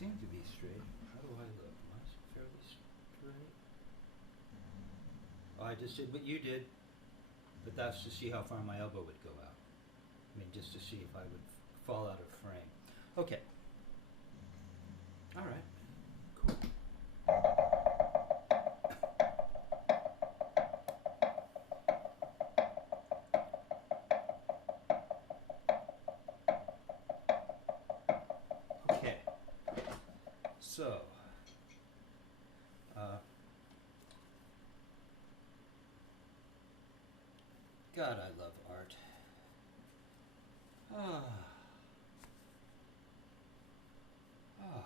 seem to be straight. How do I look? Am I fairly straight? Oh, I just did what you did, but that's to see how far my elbow would go out. I mean, just to see if I would fall out of frame. Okay. All right. Cool. Okay. So, God, I love art. Ah. Ah.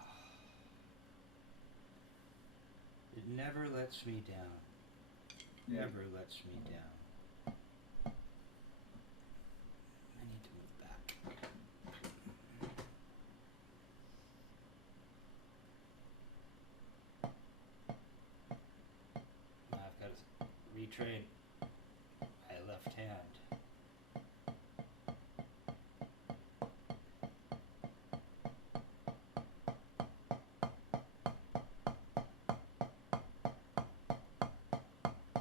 It never lets me down. Never lets me down. I need to move back. Now I've got to retrain my left hand.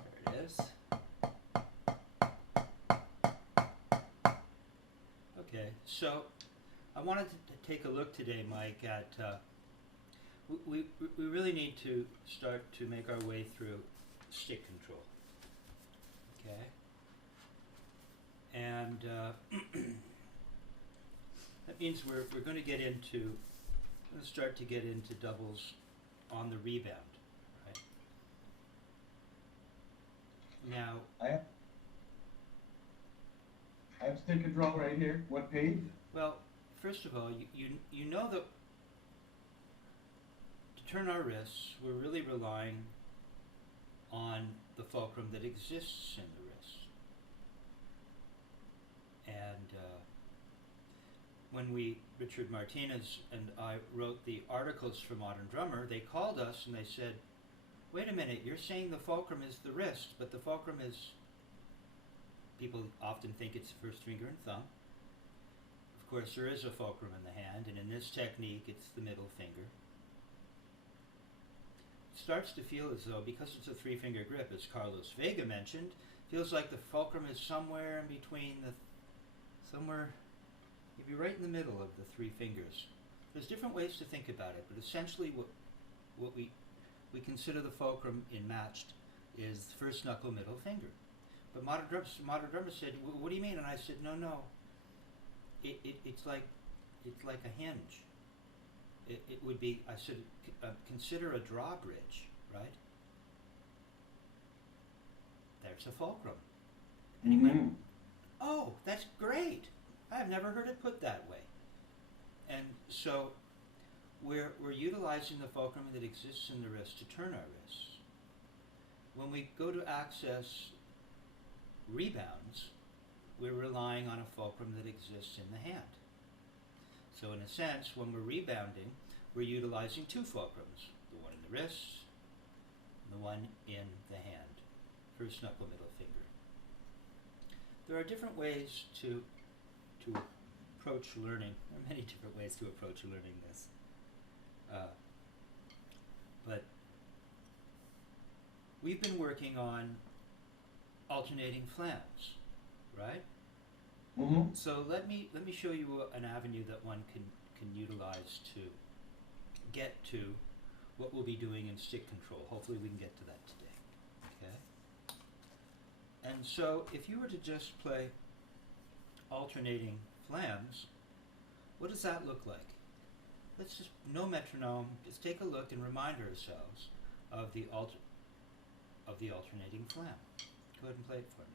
There it is. Okay, so I wanted to take a look today, Mike, at we really need to start to make our way through stick control. Okay, and that means we're going to start to get into doubles on the rebound, right? Now, I have stick control right here. What page? well, first of all, you know that to turn our wrists, we're really relying on the fulcrum that exists in the wrist. And when Richard Martinez and I wrote the articles for Modern Drummer, they called us and they said, wait a minute, you're saying the fulcrum is the wrist, but the fulcrum is, people often think it's the first finger and thumb. Of course, there is a fulcrum in the hand, and in this technique, it's the middle finger. It starts to feel as though, because it's a three-finger grip, as Carlos Vega mentioned, feels like the fulcrum is somewhere in between somewhere, maybe right in the middle of the three fingers. There's different ways to think about it, but essentially what we consider the fulcrum in matched is the first knuckle, middle finger. But Modern Drummer said, what do you mean? And I said, no. It's like a hinge. It would be, I said, consider a drawbridge, right? There's a fulcrum. And he went, oh, that's great. I've never heard it put that way. And so we're utilizing the fulcrum that exists in the wrist to turn our wrists. When we go to access rebounds, we're relying on a fulcrum that exists in the hand. So in a sense, when we're rebounding, we're utilizing two fulcrums, the one in the wrist and the one in the hand, first knuckle, middle finger. There are different ways to approach learning. There are many different ways to approach learning this. But we've been working on alternating flams, right? Mm-hmm. So let me show you an avenue that one can utilize to get to what we'll be doing in stick control. Hopefully we can get to that today. Okay. And so if you were to just play alternating flams, what does that look like? Let's just, no metronome, just take a look and remind ourselves of the alternating flam. Go ahead and play it for me.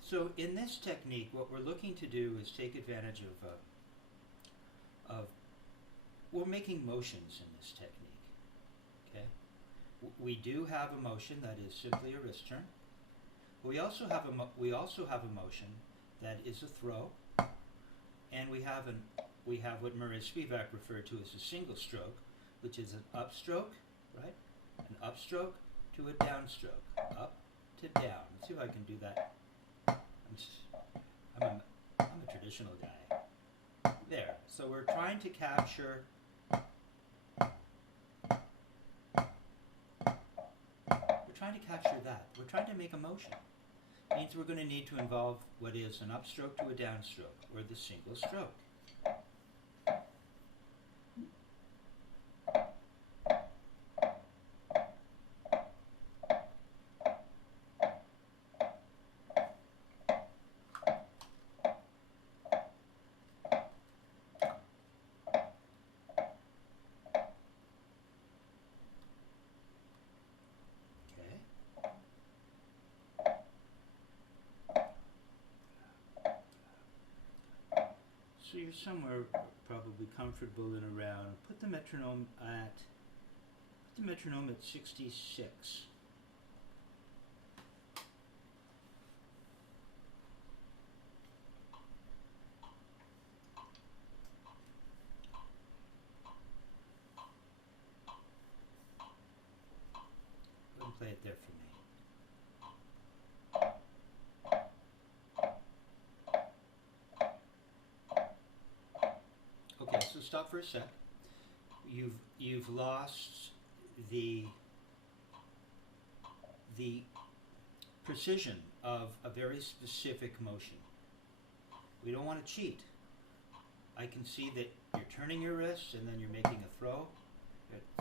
So in this technique, what we're looking to do is take advantage of we're making motions in this technique. Okay, we do have a motion that is simply a wrist turn. We also have a motion that is a throw, and we have what Murray Spivak referred to as a single stroke, which is an upstroke, right? An upstroke, to a downstroke. Up to down. Let's see if I can do that. I'm a traditional guy. There. So we're trying to capture that. We're trying to make a motion. Means we're going to need to involve what is an upstroke to a downstroke, or the single stroke. So you're somewhere probably comfortable and around. Put the metronome at 66. Go and play it there for me. Okay, so stop for a sec. You've lost the precision of a very specific motion. We don't want to cheat. I can see that you're turning your wrists and then you're making a throw,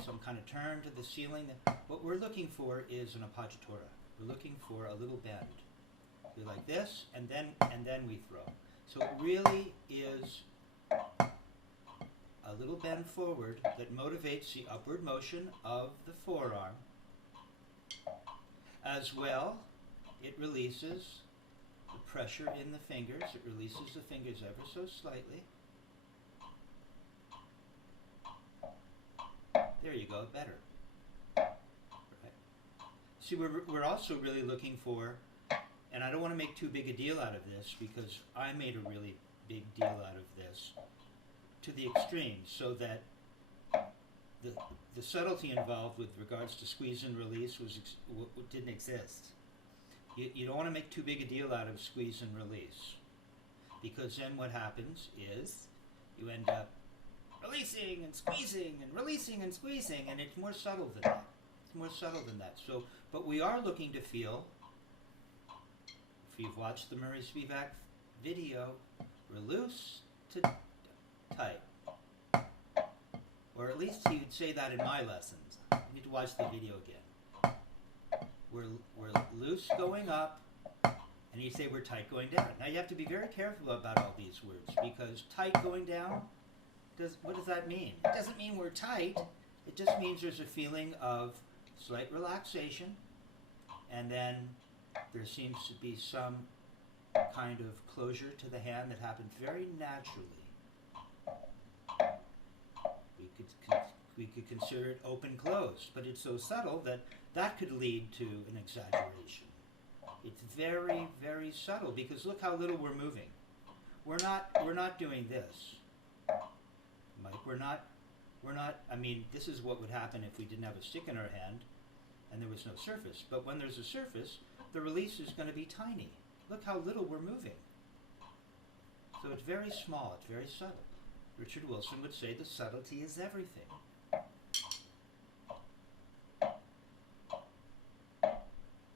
some kind of turn to the ceiling. What we're looking for is an appoggiatura. We're looking for a little bend. We're like this, and then we throw. So it really is a little bend forward that motivates the upward motion of the forearm. As well, it releases the pressure in the fingers. It releases the fingers ever so slightly. There you go, better. Right. See, we're also really looking for, and I don't want to make too big a deal out of this because I made a really big deal out of this, to the extreme, so that the subtlety involved with regards to squeeze and release didn't exist. You don't want to make too big a deal out of squeeze and release, because then what happens is you end up releasing and squeezing and releasing and squeezing, and it's more subtle than that. It's more subtle than that. So, but we are looking to feel, if you've watched the Murray Spivak video, we're loose to tight. Or at least he would say that in my lessons. You need to watch the video again. We're loose going up, and you say we're tight going down. Now you have to be very careful about all these words, because tight going down, what does that mean? It doesn't mean we're tight. It just means there's a feeling of slight relaxation, and then there seems to be some kind of closure to the hand that happens very naturally. We could consider it open-closed, but it's so subtle that could lead to an exaggeration. It's very, very subtle, because look how little we're moving. We're not doing this, Mike. We're not. I mean, this is what would happen if we didn't have a stick in our hand and there was no surface. But when there's a surface, the release is going to be tiny. Look how little we're moving. So it's very small. It's very subtle. Richard Wilson would say the subtlety is everything.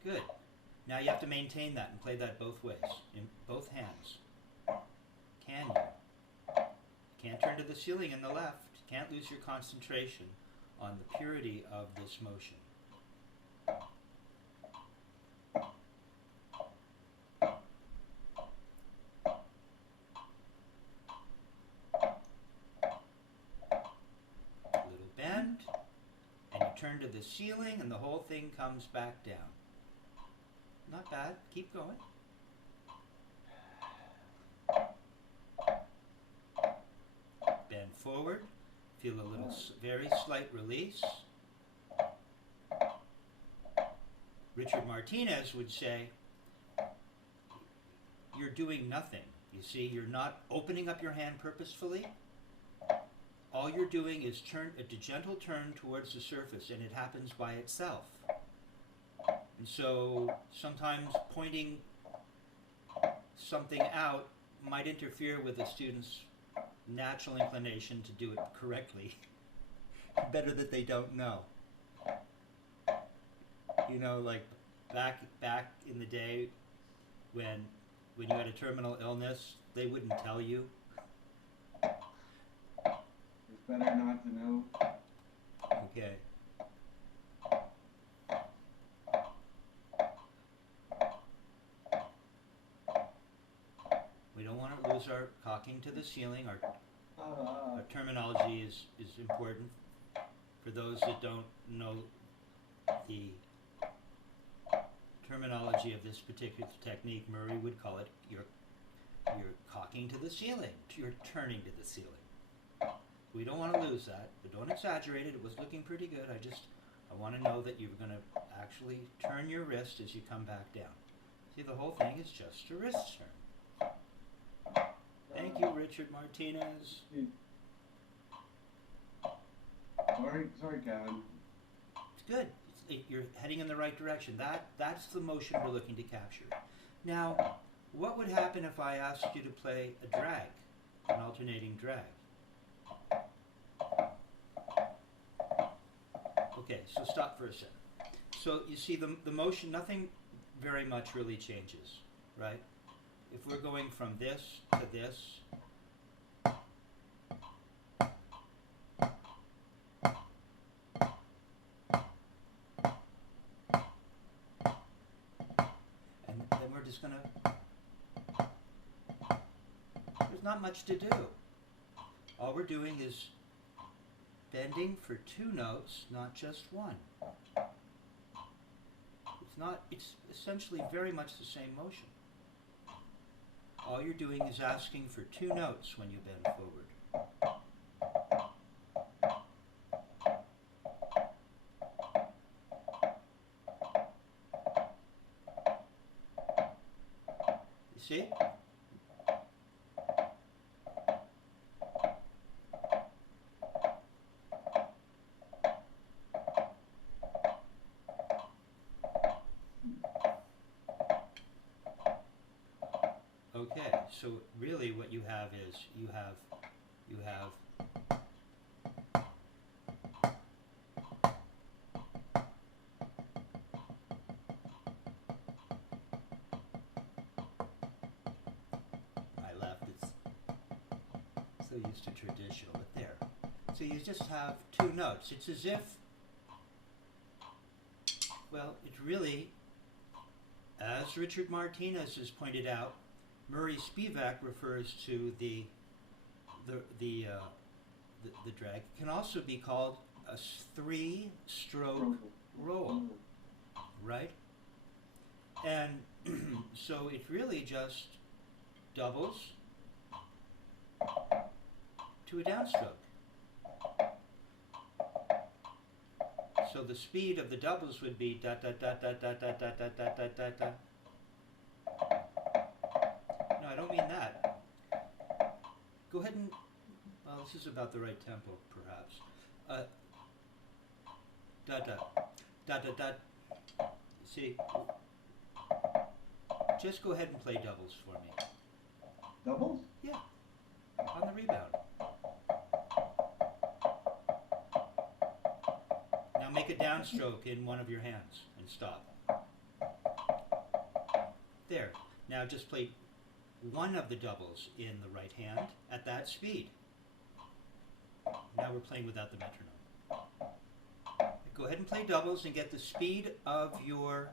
Good. Now you have to maintain that and play that both ways, in both hands. Can you? Can't turn to the ceiling in the left. Can't lose your concentration on the purity of this motion. Little bend, and you turn to the ceiling, and the whole thing comes back down. Not bad. Keep going. Bend forward. Feel a little, very slight release. Richard Martinez would say, you're doing nothing. You see, you're not opening up your hand purposefully. All you're doing is a gentle turn towards the surface, and it happens by itself. And so sometimes pointing something out might interfere with the student's natural inclination to do it correctly. Better that they don't know. You know, like back in the day when you had a terminal illness, they wouldn't tell you. It's better not to know. Okay. We don't want to lose our cocking to the ceiling. Our terminology is important. For those that don't know the terminology of this particular technique, Murray would call it you're cocking to the ceiling. You're turning to the ceiling. We don't want to lose that, but don't exaggerate it. It was looking pretty good. I want to know that you're going to actually turn your wrist as you come back down. See, the whole thing is just a wrist turn. Thank you, Richard Martinez. Sorry, Kevin. It's good. You're heading in the right direction. That's the motion we're looking to capture. Now, what would happen if I asked you to play a drag, an alternating drag? Okay, so stop for a second. So you see the motion, nothing very much really changes, right? If we're going from this to this, and then we're just gonna, there's not much to do. All we're doing is bending for two notes, not just one. It's essentially very much the same motion. All you're doing is asking for two notes when you bend forward. You see? Okay, so really what you have is you have I left, it's so used to traditional, but there. So you just have two notes. It's as if, well, it's really, as Richard Martinez has pointed out, Murray Spivak refers to the drag. It can also be called a three-stroke roll, right? And so it really just doubles to a downstroke. So the speed of the doubles would be da da da da da da da da da da da da. No, I don't mean that. Go ahead and, well, this is about the right tempo, perhaps. Da da da da da. See, just go ahead and play doubles for me. Doubles? Yeah, on the rebound. Now make a downstroke in one of your hands and stop. There. Now just play one of the doubles in the right hand at that speed. Now we're playing without the metronome. Go ahead and play doubles and get the speed of your,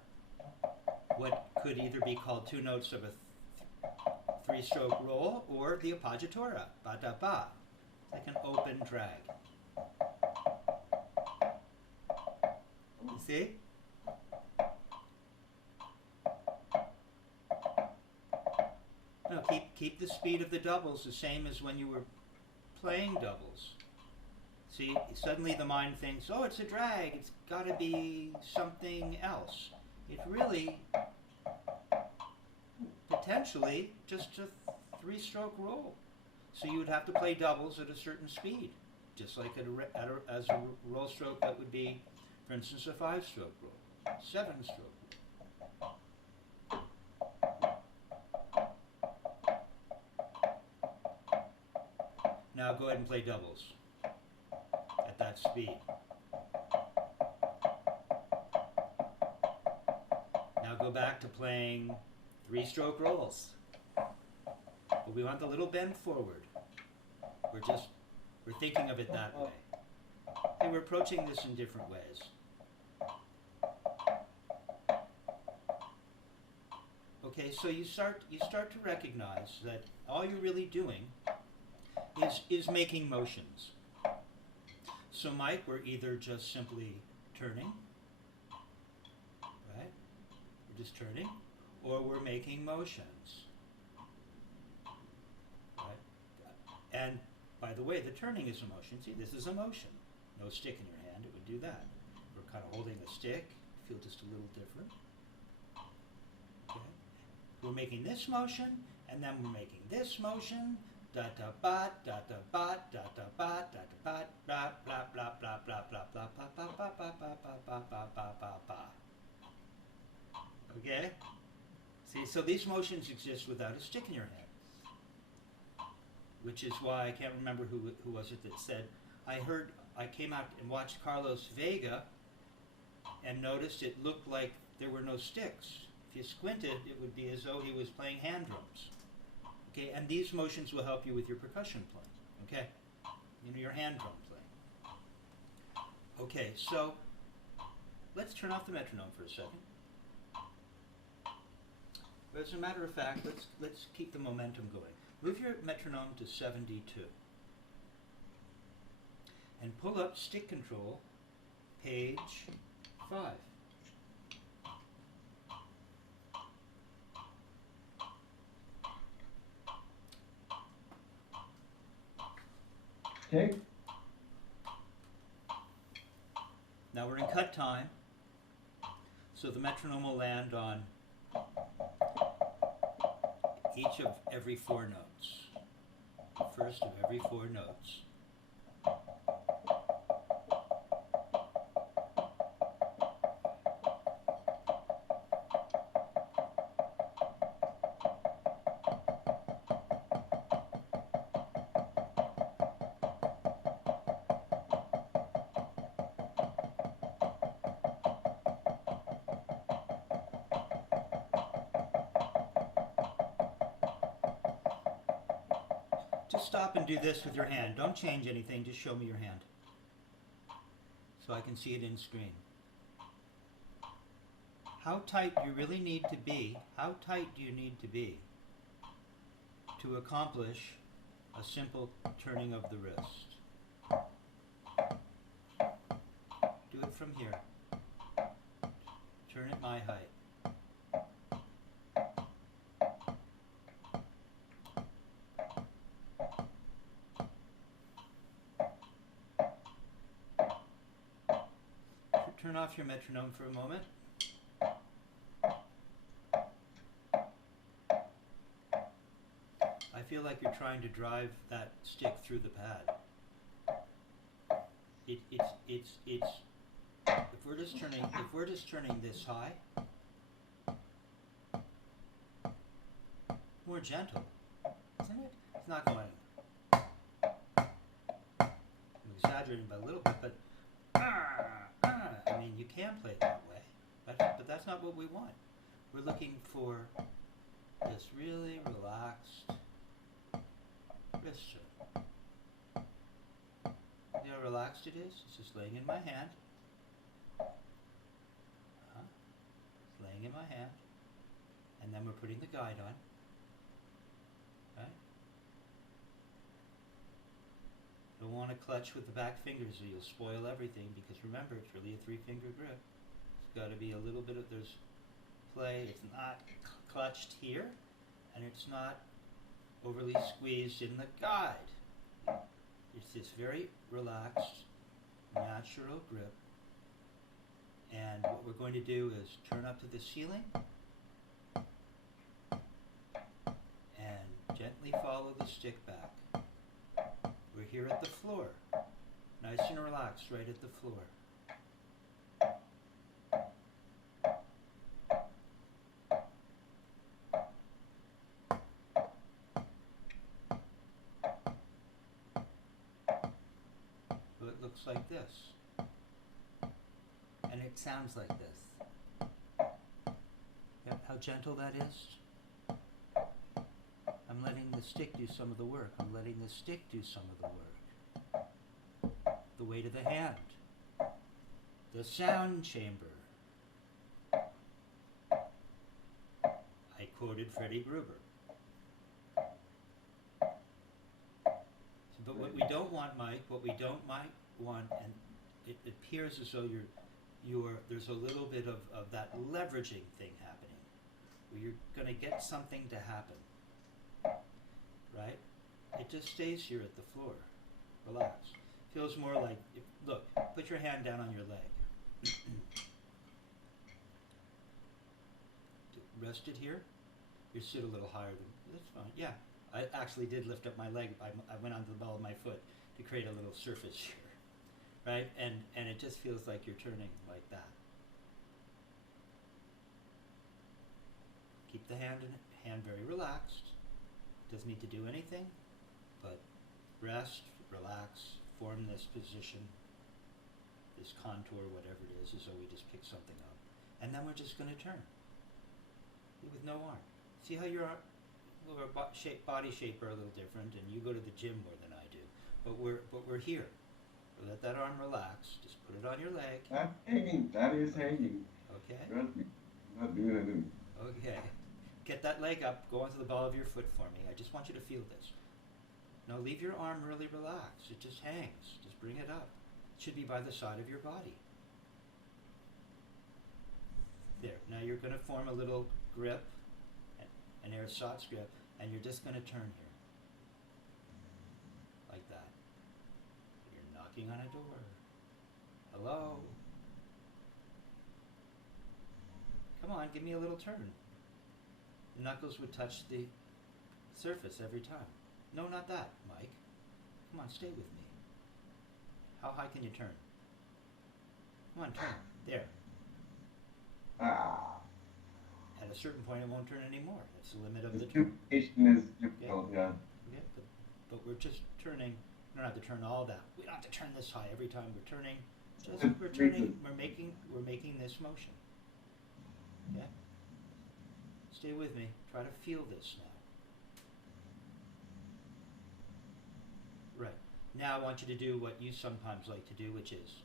what could either be called two notes of a three-stroke roll or the appoggiatura, ba da ba, like an open drag. You see? No, keep the speed of the doubles the same as when you were playing doubles. See, suddenly the mind thinks, oh, it's a drag, it's got to be something else. It really, potentially, just a three-stroke roll. So you would have to play doubles at a certain speed, just like as a roll stroke that would be, for instance, a five-stroke roll. 7-stroke. Now go ahead and play doubles at that speed. Now go back to playing 3-stroke rolls. But we want the little bend forward. We're thinking of it that way. And we're approaching this in different ways. Okay, so you start to recognize that all you're really doing is making motions. So Mike, we're either just simply turning, right? We're just turning, or we're making motions, right? And by the way, the turning is a motion. See, this is a motion. No stick in your hand, it would do that. We're kind of holding a stick, feel just a little different. Okay? We're making this motion, and then we're making this motion. Da da ba da da ba da da ba da da ba blah blah blah blah blah blah blah blah blah blah blah blah blah blah blah blah blah. Okay? See, so these motions exist without a stick in your hand. Which is why I can't remember who was it that said, I came out and watched Carlos Vega and noticed it looked like there were no sticks. If you squinted, it would be as though he was playing hand drums. Okay, and these motions will help you with your percussion playing. Okay, your hand drum playing. Okay, so let's turn off the metronome for a second. But as a matter of fact, let's keep the momentum going. Move your metronome to 72. And pull up stick control, page 5. Okay. Now we're in cut time, so the metronome will land on each of every 4 notes. The first of every 4 notes. Just stop and do this with your hand. Don't change anything, just show me your hand. So I can see it in screen. How tight do you really need to be? How tight do you need to be to accomplish a simple turning of the wrist? Do it from here. Turn at my height. Turn off your metronome for a moment. I feel like you're trying to drive that stick through the pad. If we're just turning this high, more gentle, isn't it? It's not going. I'm exaggerating by a little bit, but I mean, you can play that way, but that's not what we want. We're looking for this really relaxed wrist shake. You know how relaxed it is? It's just laying in my hand. It's laying in my hand. And then we're putting the guide on. Right? Don't want to clutch with the back fingers or you'll spoil everything, because remember, it's really a 3-finger grip. It's got to be a little bit of, there's play. It's not clutched here, and it's not overly squeezed in the guide. It's this very relaxed, natural grip. And what we're going to do is turn up to the ceiling and gently follow the stick back. We're here at the floor, nice and relaxed right at the floor. looks like this. And it sounds like this. Yeah, how gentle that is? I'm letting the stick do some of the work. I'm letting the stick do some of the work. The weight of the hand. The sound chamber. I quoted Freddie Gruber. But what we don't want, Mike, what we don't want, and it appears as though there's a little bit of that leveraging thing happening, where you're going to get something to happen, right? It just stays here at the floor. Relax. Feels more like, look, put your hand down on your leg. Rest it here. You sit a little higher than, that's fine. Yeah, I actually did lift up my leg. I went onto the ball of my foot to create a little surface here, right? And it just feels like you're turning like that. Keep the hand very relaxed. Doesn't need to do anything, but rest, relax, form this position, this contour, whatever it is, as though we just pick something up. And then we're just going to turn with no arm. See how your body shape are a little different, and you go to the gym more than I do. But we're here. We'll let that arm relax. Just put it on your leg. That's hanging. That is hanging. Okay. Trust me. I'm not doing anything. Okay. Get that leg up. Go onto the ball of your foot for me. I just want you to feel this. Now leave your arm really relaxed. It just hangs. Just bring it up. It should be by the side of your body. There. Now you're going to form a little grip, an ersatz grip, and you're just going to turn here. Like that. You're knocking on a door. Hello? Come on, give me a little turn. The knuckles would touch the surface every time. No, not that, Mike. Come on, stay with me. How high can you turn? Come on, turn. There. Ah. At a certain point, it won't turn anymore. That's the limit of the The turn. duplication is difficult, yeah. Okay, but we're just turning. We don't have to turn all that. We don't have to turn this high every time we're turning. Just we're turning. We're making this motion. Okay. Stay with me. Try to feel this now. Right. Now I want you to do what you sometimes like to do, which is,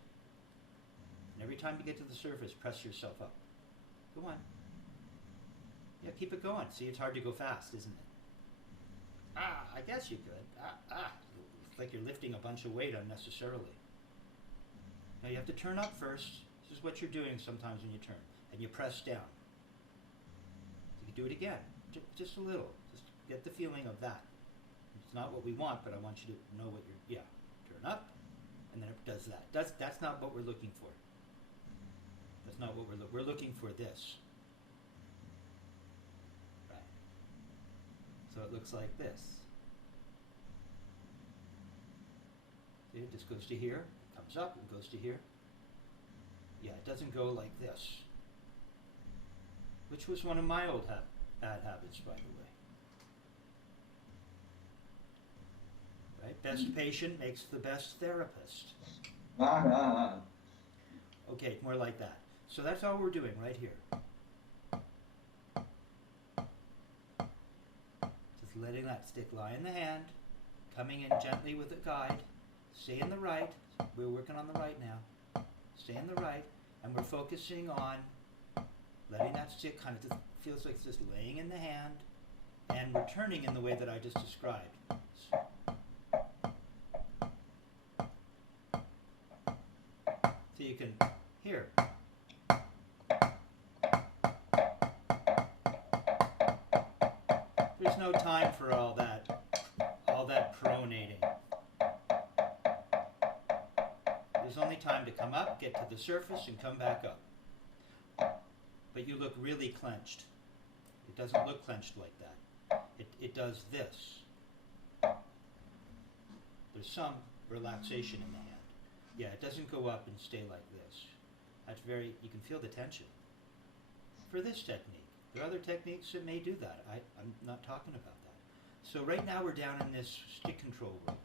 and every time you get to the surface, press yourself up. Go on. Yeah, keep it going. See, it's hard to go fast, isn't it? I guess you could. It's like you're lifting a bunch of weight unnecessarily. Now you have to turn up first. This is what you're doing sometimes when you turn. And you press down. You can do it again. Just a little. Just get the feeling of that. It's not what we want, but I want you to know what you're, yeah. Turn up, and then it does that. That's not what we're looking for. That's not what we're looking for this. Right. So it looks like this. See, it just goes to here, comes up, and goes to here. Yeah, it doesn't go like this. Which was one of my old bad habits, by the way. Right? Best patient makes the best therapist. Okay, more like that. So that's all we're doing right here. Just letting that stick lie in the hand, coming in gently with a guide. Stay in the right. We're working on the right now. Stay in the right, and we're focusing on letting that stick kind of just feels like it's just laying in the hand, and we're turning in the way that I just described. So you can hear. There's no time for all that pronating. There's only time to come up, get to the surface, and come back up. But you look really clenched. It doesn't look clenched like that. It does this. There's some relaxation in the hand. Yeah, it doesn't go up and stay like this. That's very, you can feel the tension. For this technique. There are other techniques that may do that. I'm not talking about that. So right now we're down in this stick control world.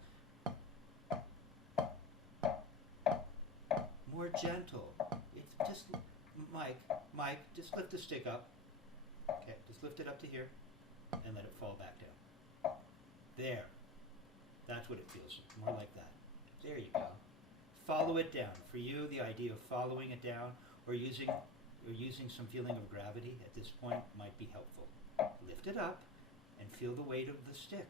more gentle. It's just, Mike, just lift the stick up. Okay, just lift it up to here and let it fall back down. There. That's what it feels like, more like that. There you go. Follow it down. For you, the idea of following it down or using some feeling of gravity at this point might be helpful. Lift it up and feel the weight of the stick.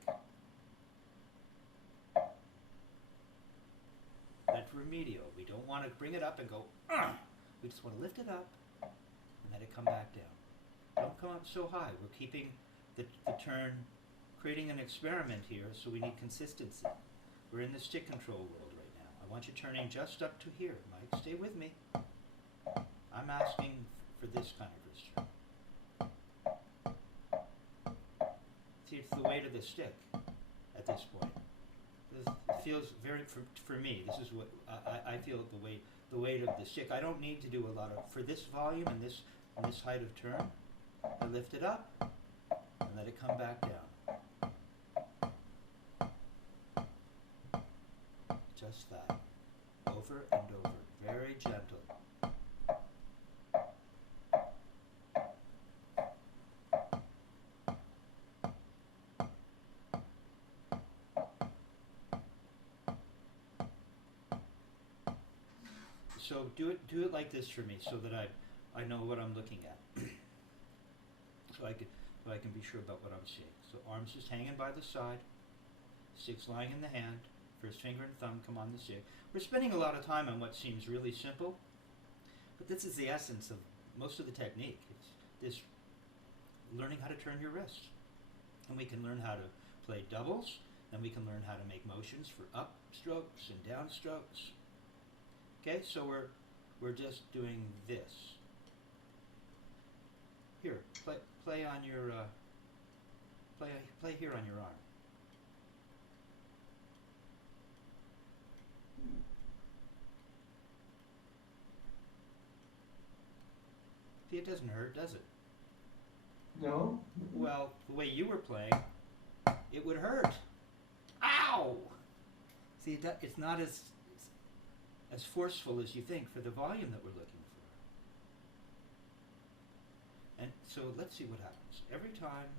That's remedial. We don't want to bring it up and go, "Ugh." We just want to lift it up and let it come back down. Don't come up so high. We're keeping the turn, creating an experiment here, so we need consistency. We're in the stick control world right now. I want you turning just up to here. Mike, stay with me. I'm asking for this kind of restraint. See, it's the weight of the stick at this point. It feels very, for me, this is what I feel the weight of the stick. I don't need to do a lot of, for this volume and this height of turn, I lift it up and let it come back down. Just that. Over and over. Very gentle. So do it like this for me, so that I know what I'm looking at. so I can be sure about what I'm seeing. So arms just hanging by the side, sticks lying in the hand, first finger and thumb come on the stick. We're spending a lot of time on what seems really simple, but this is the essence of most of the technique. It's this learning how to turn your wrist. And we can learn how to play doubles, and we can learn how to make motions for up strokes and down strokes. Okay, so we're just doing this. Here, play on your play here on your arm. See, it doesn't hurt, does it? No. Well, the way you were playing, it would hurt. Ow! See, it's not as forceful as you think for the volume that we're looking for. And so let's see what happens. Every time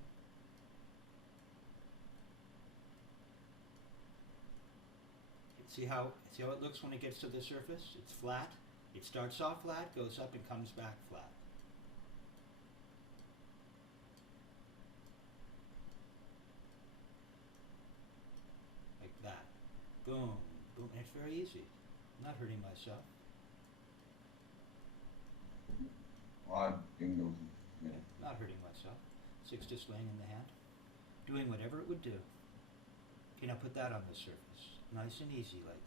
see how it looks when it gets to the surface? It's flat. It starts off flat, goes up and comes back flat. Like that. Boom, boom. And it's very easy. I'm not hurting myself. Odd fingers. Yeah. Not hurting myself. Six just laying in the hand. Doing whatever it would do. Okay, now put that on the surface. Nice and easy like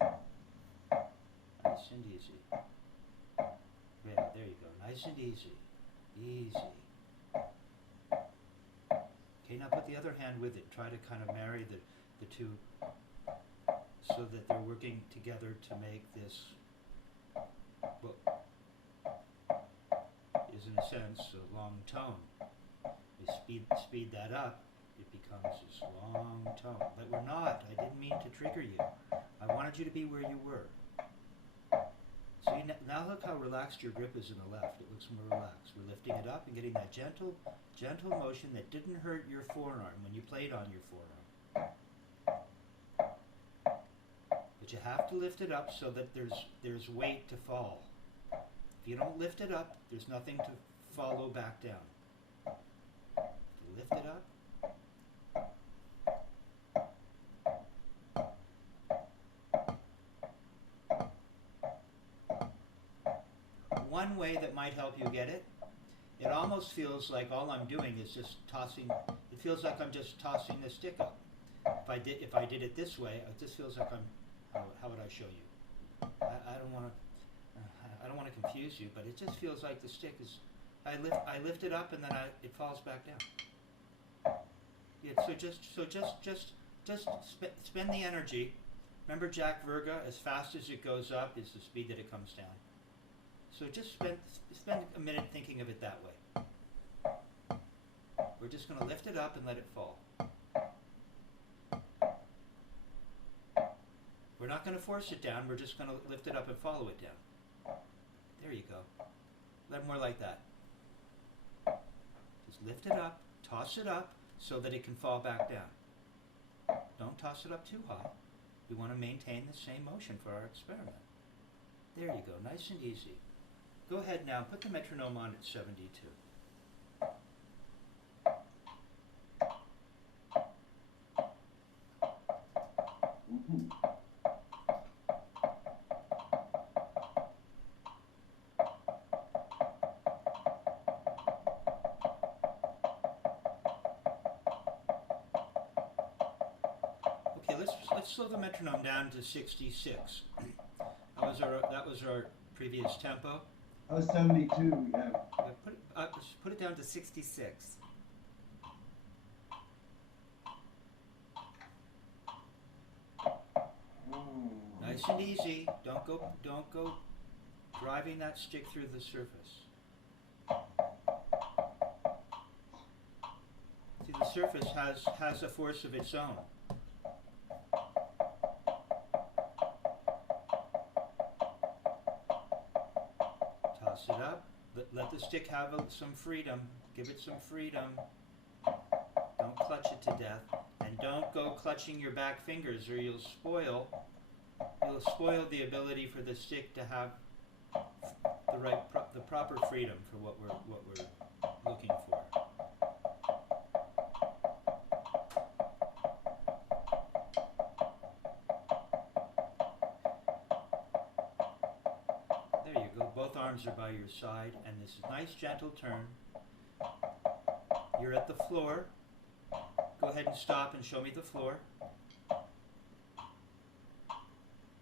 that. Nice and easy. Yeah, there you go. Nice and easy. Easy. Okay, now put the other hand with it. Try to kind of marry the two so that they're working together to make this, what is in a sense a long tone. You speed that up, it becomes this long tone. But we're not. I didn't mean to trigger you. I wanted you to be where you were. See, now look how relaxed your grip is in the left. It looks more relaxed. We're lifting it up and getting that gentle motion that didn't hurt your forearm when you played on your forearm. But you have to lift it up so that there's weight to fall. If you don't lift it up, there's nothing to follow back down. You lift it up. One way that might help you get it, it almost feels like all I'm doing is just tossing. It feels like I'm just tossing the stick up. If I did it this way, it just feels like I'm. How would I show you? I don't want to confuse you, but it just feels like the stick is. I lift it up and then it falls back down. Yeah. So spend the energy. Remember Jack Verga? As fast as it goes up is the speed that it comes down. So just spend a minute thinking of it that way. We're just going to lift it up and let it fall. We're not going to force it down. We're just going to lift it up and follow it down. There you go. More like that. Just lift it up, toss it up so that it can fall back down. Don't toss it up too high. We want to maintain the same motion for our experiment. There you go, nice and easy. Go ahead now, put the metronome on at 72. Mm-hmm. Okay, let's slow the metronome down to 66. That was our previous tempo. I was 72, yeah. Put it down to 66. Nice and easy. Don't go driving that stick through the surface. See, the surface has a force of its own. Toss it up. Let the stick have some freedom. Give it some freedom. Don't clutch it to death. And don't go clutching your back fingers or you'll spoil the ability for the stick to have the proper freedom for what we're looking for. There you go. Both arms are by your side, and this is nice gentle turn. You're at the floor. Go ahead and stop and show me the floor.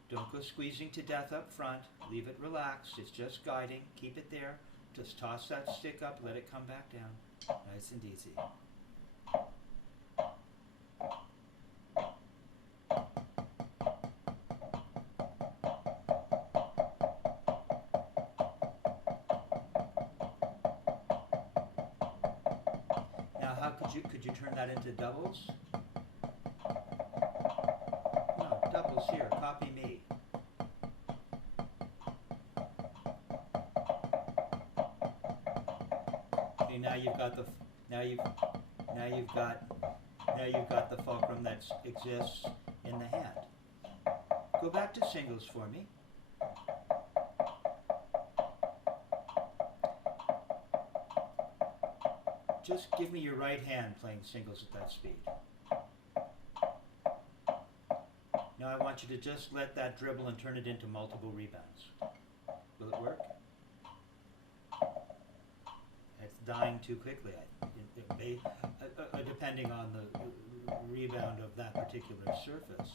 Don't go squeezing to death up front. Leave it relaxed. It's just guiding. Keep it there. Just toss that stick up. Let it come back down. Nice and easy. Now, how could you turn that into doubles? No, doubles here. Copy me. Okay, now you've got the fulcrum that exists in the hand. Go back to singles for me. Just give me your right hand playing singles at that speed. Now I want you to just let that dribble and turn it into multiple rebounds. Will it work? It's dying too quickly. It may, depending on the rebound of that particular surface.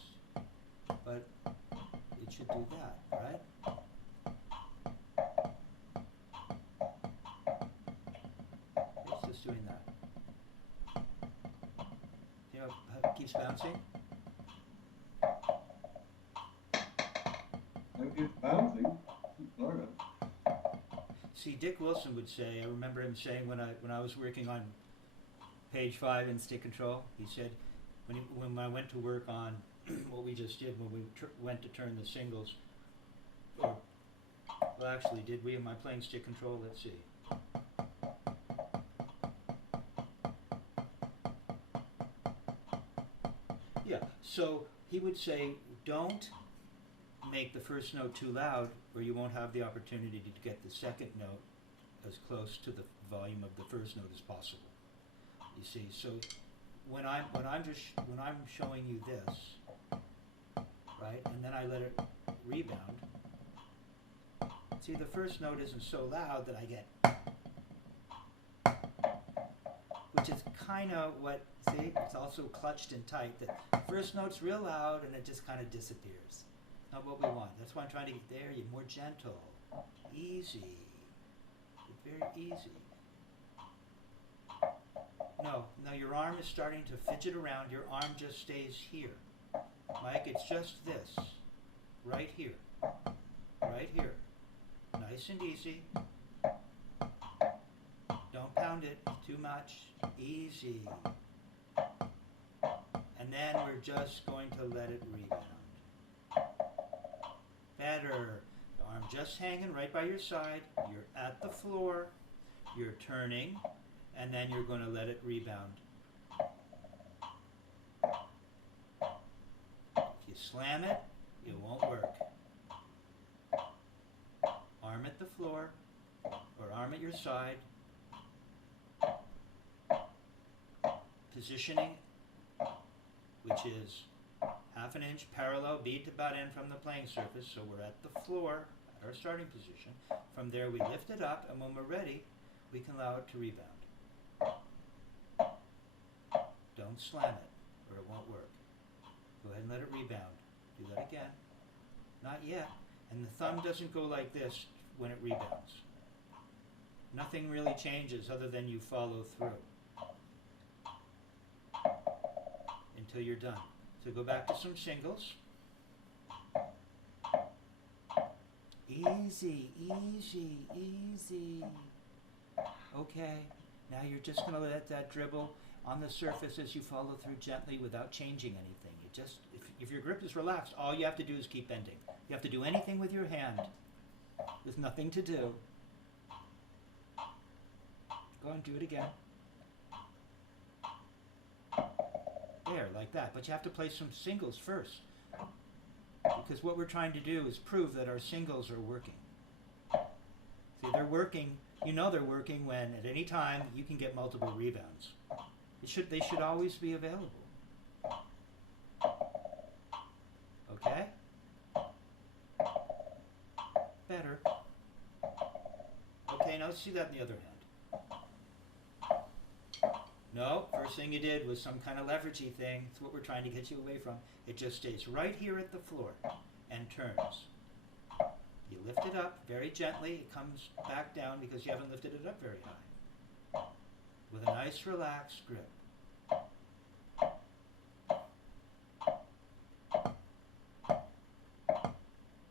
But it should do that, right? It's just doing that. You know how it keeps bouncing? It keeps bouncing. Sort of. See, Dick Wilson would say, I remember him saying when I was working on page 5 in stick control, he said, when I went to work on what we just did, when we went to turn the singles, or, well actually, did we? Am I playing stick control? Let's see. Yeah, so he would say, don't make the first note too loud or you won't have the opportunity to get the second note as close to the volume of the first note as possible. You see, so when I'm showing you this, right, and then I let it rebound, see the first note isn't so loud that I get, which is kind of what, see, it's also clutched and tight, that first note's real loud and it just kind of disappears. Not what we want. That's why I'm trying to get there. You're more gentle, easy, very easy. No, your arm is starting to fidget around. Your arm just stays here. Mike, it's just this, right here, right here. Nice and easy. Don't pound it too much. Easy. And then we're just going to let it rebound. Better. The arm just hanging right by your side. You're at the floor. You're turning. And then you're going to let it rebound. If you slam it, it won't work. Arm at the floor or arm at your side. Positioning, which is half an inch parallel bead to butt end from the playing surface, so we're at the floor at our starting position. From there we lift it up, and when we're ready, we can allow it to rebound. Don't slam it, or it won't work. Go ahead and let it rebound. Do that again. Not yet. And the thumb doesn't go like this when it rebounds. Nothing really changes other than you follow through until you're done. So go back to some singles. Easy, easy, easy. Okay, now you're just going to let that dribble on the surface as you follow through gently without changing anything. You just, if your grip is relaxed, all you have to do is keep bending. You have to do anything with your hand. There's nothing to do. Go and do it again. There, like that. But you have to play some singles first. Because what we're trying to do is prove that our singles are working. See, they're working, you know they're working when at any time you can get multiple rebounds. They should always be available. Okay? Better. Okay, now let's see that in the other hand. No, first thing you did was some kind of leveragey thing. It's what we're trying to get you away from. It just stays right here at the floor and turns. You lift it up very gently. It comes back down because you haven't lifted it up very high. With a nice relaxed grip.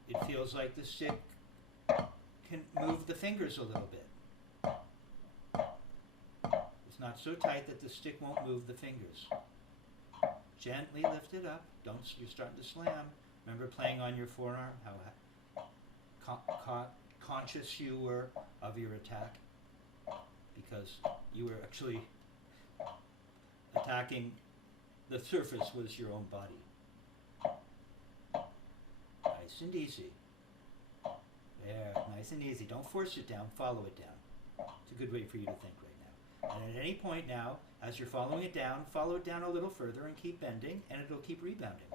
It feels like the stick can move the fingers a little bit. It's not so tight that the stick won't move the fingers. Gently lift it up. You're starting to slam. Remember playing on your forearm, how conscious you were of your attack? Because you were actually attacking, the surface was your own body. Nice and easy. There, nice and easy. Don't force it down, follow it down. It's a good way for you to think right now. And at any point now, as you're following it down, follow it down a little further and keep bending, and it'll keep rebounding.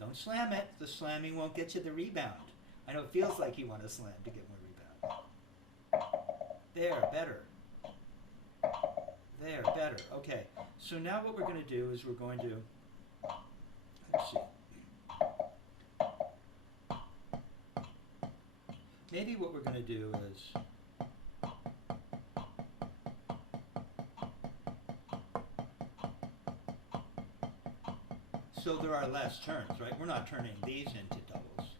Don't slam it. The slamming won't get you the rebound. I know it feels like you want to slam to get more rebound. There, better. There, better. Okay, so now what we're going to do is we're going to, let's see. Maybe what we're going to do is, so there are less turns, right? We're not turning these into doubles.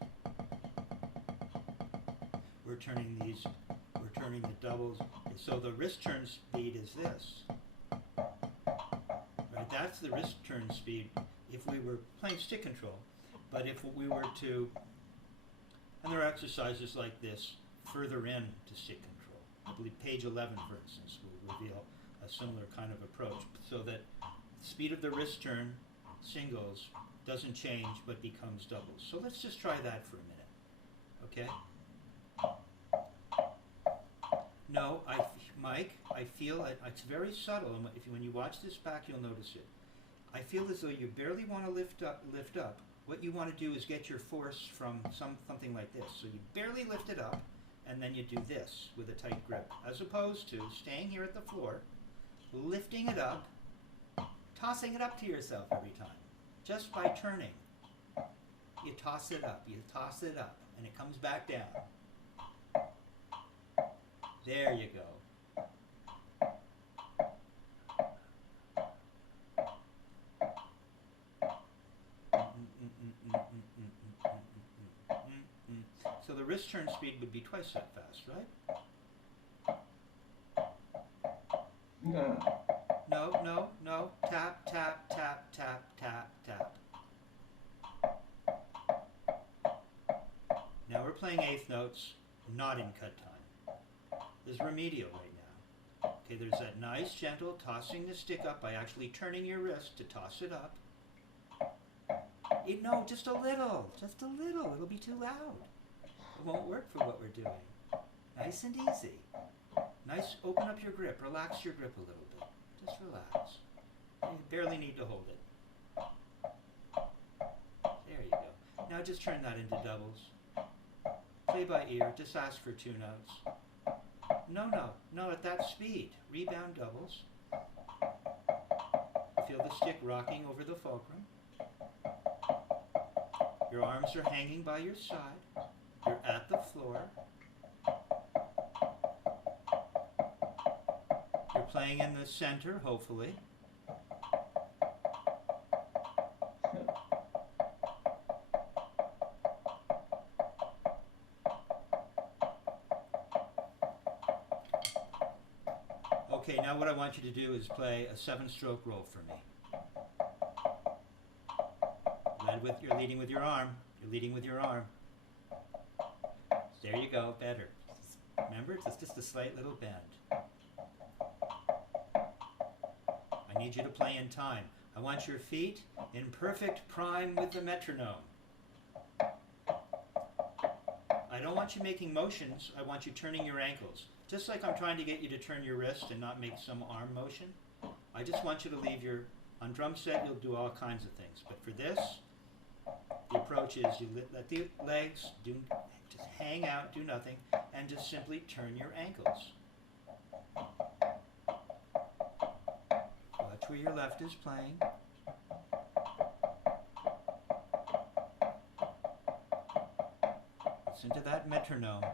We're turning the doubles. So the wrist turn speed is this. Right? That's the wrist turn speed if we were playing stick control. But if we were to, and there are exercises like this further in to stick control. I believe page 11, for instance, will reveal a similar kind of approach, so that the speed of the wrist turn singles doesn't change but becomes doubles. So let's just try that for a minute, okay? No, Mike, I feel it's very subtle, and when you watch this back, you'll notice it. I feel as though you barely want to lift up. What you want to do is get your force from something like this. So you barely lift it up, and then you do this with a tight grip, as opposed to staying here at the floor, lifting it up, tossing it up to yourself every time, just by turning. You toss it up, and it comes back down. There you go. So the wrist turn speed would be twice that fast, right? No. No. Tap, tap, tap, tap, tap, tap. playing eighth notes, not in cut time. This is remedial right now. Okay, there's that nice, gentle tossing the stick up by actually turning your wrist to toss it up. No, just a little. It'll be too loud. It won't work for what we're doing. Nice and easy. Nice, open up your grip. Relax your grip a little bit. Just relax. You barely need to hold it. There you go. Now just turn that into doubles. Play by ear. Just ask for two notes. No, at that speed. Rebound doubles. Feel the stick rocking over the fulcrum. Your arms are hanging by your side. You're at the floor. You're playing in the center, hopefully. Okay, now what I want you to do is play a 7-stroke roll for me. You're leading with your arm. You're leading with your arm. There you go, better. Remember, it's just a slight little bend. I need you to play in time. I want your feet in perfect prime with the metronome. I don't want you making motions. I want you turning your ankles. Just like I'm trying to get you to turn your wrist and not make some arm motion. I just want you to leave your... On drum set, you'll do all kinds of things. But for this, the approach is you let the legs just hang out, do nothing, and just simply turn your ankles. Watch where your left is playing. Listen to that metronome.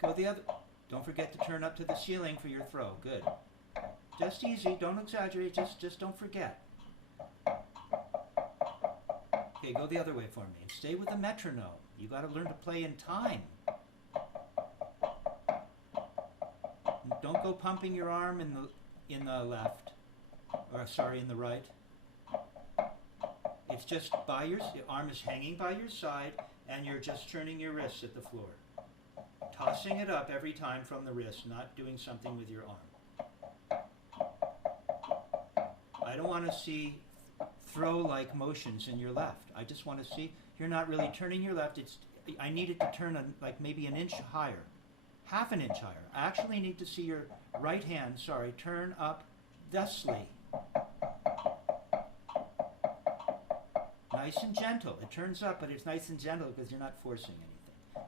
Go the other. Don't forget to turn up to the ceiling for your throw. Good. Just easy. Don't exaggerate. Just don't forget. Okay, go the other way for me. And stay with the metronome. You got to learn to play in time. Don't go pumping your arm in the left, or sorry, in the right. It's just the arm is hanging by your side, and you're just turning your wrists at the floor. Tossing it up every time from the wrist, not doing something with your arm. I don't want to see throw-like motions in your left. I just want to see you're not really turning your left. I need it to turn like maybe an inch higher, half an inch higher. I actually need to see your right hand, turn up thusly. Nice and gentle. It turns up, but it's nice and gentle because you're not forcing anything.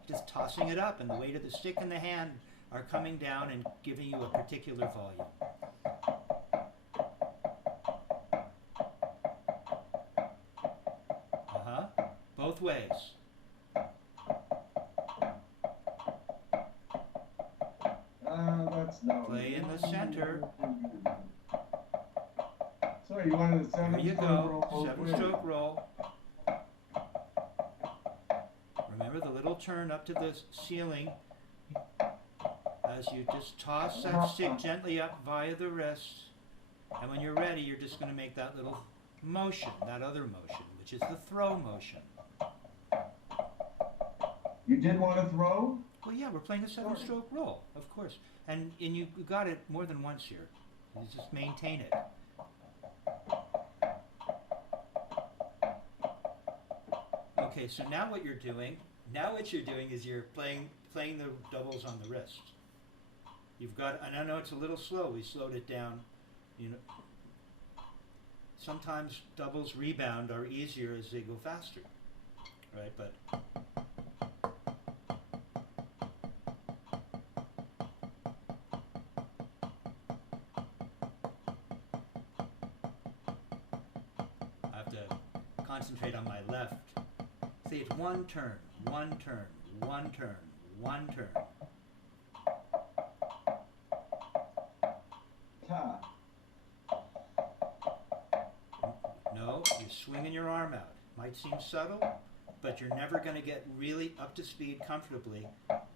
Just tossing it up, and the weight of the stick and the hand are coming down and giving you a particular volume. Both ways. That's no. Play in the center. Sorry, you wanted a 7-stroke roll? There you go. 7-stroke roll. Remember the little turn up to the ceiling as you just toss that stick gently up via the wrist. And when you're ready, you're just going to make that little motion, that other motion, which is the throw motion. You did want to throw? Well, yeah, we're playing a 7-stroke roll, of course. And you got it more than once here. You just maintain it. Okay, so now what you're doing is you're playing the doubles on the wrist. You've got, and I know it's a little slow. We slowed it down. You know, sometimes doubles rebound are easier as they go faster, right? But I have to concentrate on my left. See, it's one turn, one turn, one turn, one turn. Ta. No, you're swinging your arm out. Might seem subtle, but you're never going to get really up to speed comfortably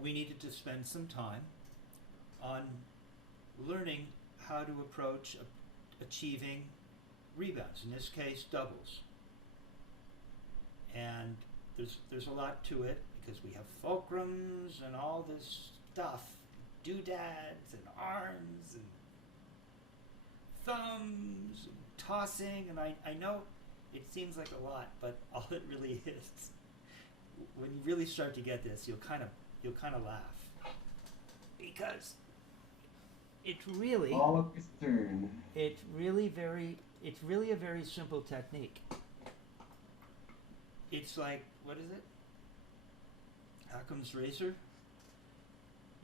we needed to spend some time on learning how to approach achieving rebounds, in this case doubles. And there's a lot to it because we have fulcrums and all this stuff, doodads and arms and thumbs and tossing, and I know it seems like a lot, but all it really is, when you really start to get this, you'll kind of laugh, because it's really All of concern. it's really a very simple technique. It's like, what is it? Occam's razor.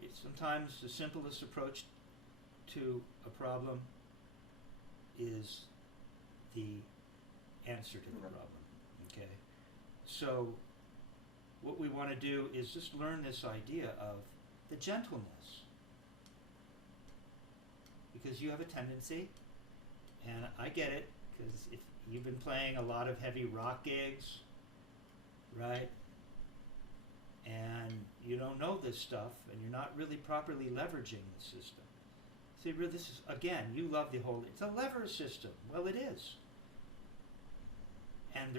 It's sometimes the simplest approach to a problem is the answer to the problem. Okay? So what we want to do is just learn this idea of the gentleness. Because you have a tendency, and I get it, because if you've been playing a lot of heavy rock gigs, right? And you don't know this stuff, and you're not really properly leveraging the system. See, this is, again, you love the whole, it's a lever system. Well, it is. And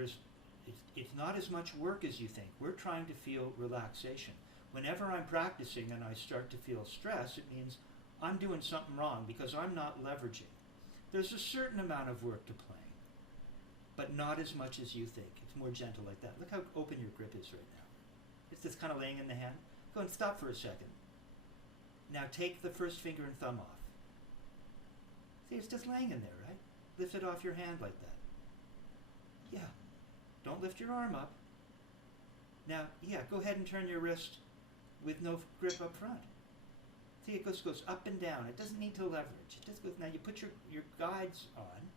it's not as much work as you think. We're trying to feel relaxation. Whenever I'm practicing and I start to feel stress, it means I'm doing something wrong because I'm not leveraging. There's a certain amount of work to playing, but not as much as you think. It's more gentle like that. Look how open your grip is right now. It's just kind of laying in the hand. Go and stop for a second. Now take the first finger and thumb off. See, it's just laying in there, right? Lift it off your hand like that. Yeah. Don't lift your arm up. Now, yeah, go ahead and turn your wrist with no grip up front. See, it goes up and down. It doesn't need to leverage. It just goes. Now you put your guides on,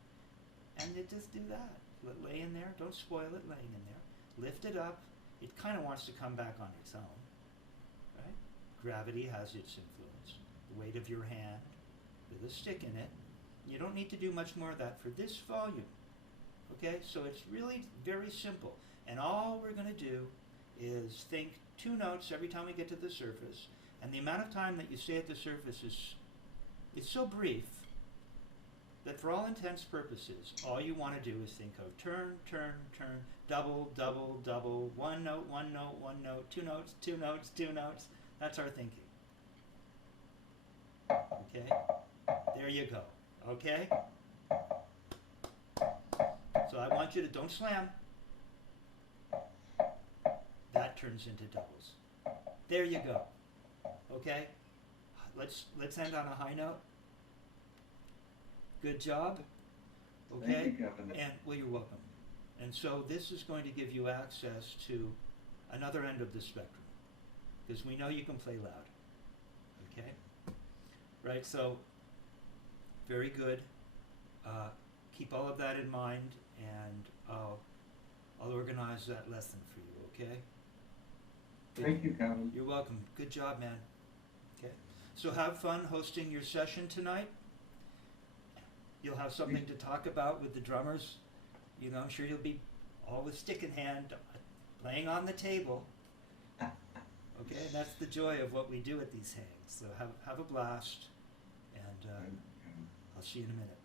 and it just do that. Lay in there. Don't spoil it laying in there. Lift it up. It kind of wants to come back on its own, right? Gravity has its influence. The weight of your hand with a stick in it. You don't need to do much more of that for this volume. Okay, so it's really very simple. And all we're going to do is think 2 notes every time we get to the surface. And the amount of time that you stay at the surface is so brief that for all intents purposes, all you want to do is think of turn, turn, turn, double, double, double, 1 note, 1 note, 1 note, 2 notes, 2 notes, 2 notes. That's our thinking. Okay? There you go. Okay? So I want you to, don't slam. That turns into doubles. There you go. Okay? Let's end on a high note. Good job. Okay? Thank you, Kevin. And, well, you're welcome. And so this is going to give you access to another end of the spectrum, because we know you can play loud. Okay? Right? So, very good. Keep all of that in mind, and I'll organize that lesson for you, okay? Thank you, Kevin. You're welcome. Good job, man. Okay. So have fun hosting your session tonight. You'll have something to talk about with the drummers. You know, I'm sure you'll be all with stick in hand, playing on the table. Okay, and that's the joy of what we do at these hangs. So have a blast, and I'll see you in a minute.